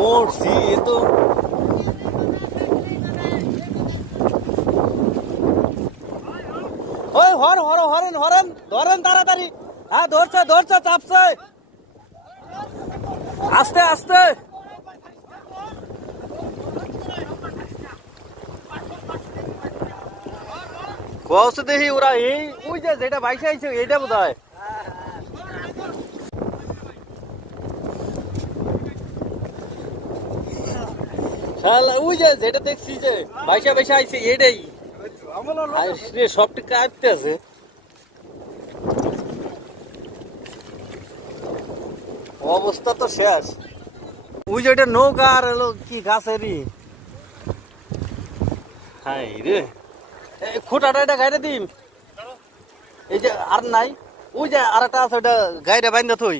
মরছি এ তো। ওই হরেন হরেন ধরেন তাড়াতাড়ি। হ্যাঁ ধরছে ধরছে চাপছে। আস্তে আস্তে। কৌশে দেখি ওরা এই ওই যে যেটা বাইসে আইছে এইটা বোধ হয়। ওই যে যেটা দেখছি যে বাইসা বাইসা আইছে এটাই সব টিকা আসতে আছে। অবস্থা তো শেষ। ওই যে এটা নৌকা আর এলো কি গাছেরই। হাই রে খুঁটাটা এটা গাইরে দিম। এই যে আর নাই ওই যে আর একটা আছে ওটা গাইরে বাইন্দা থই।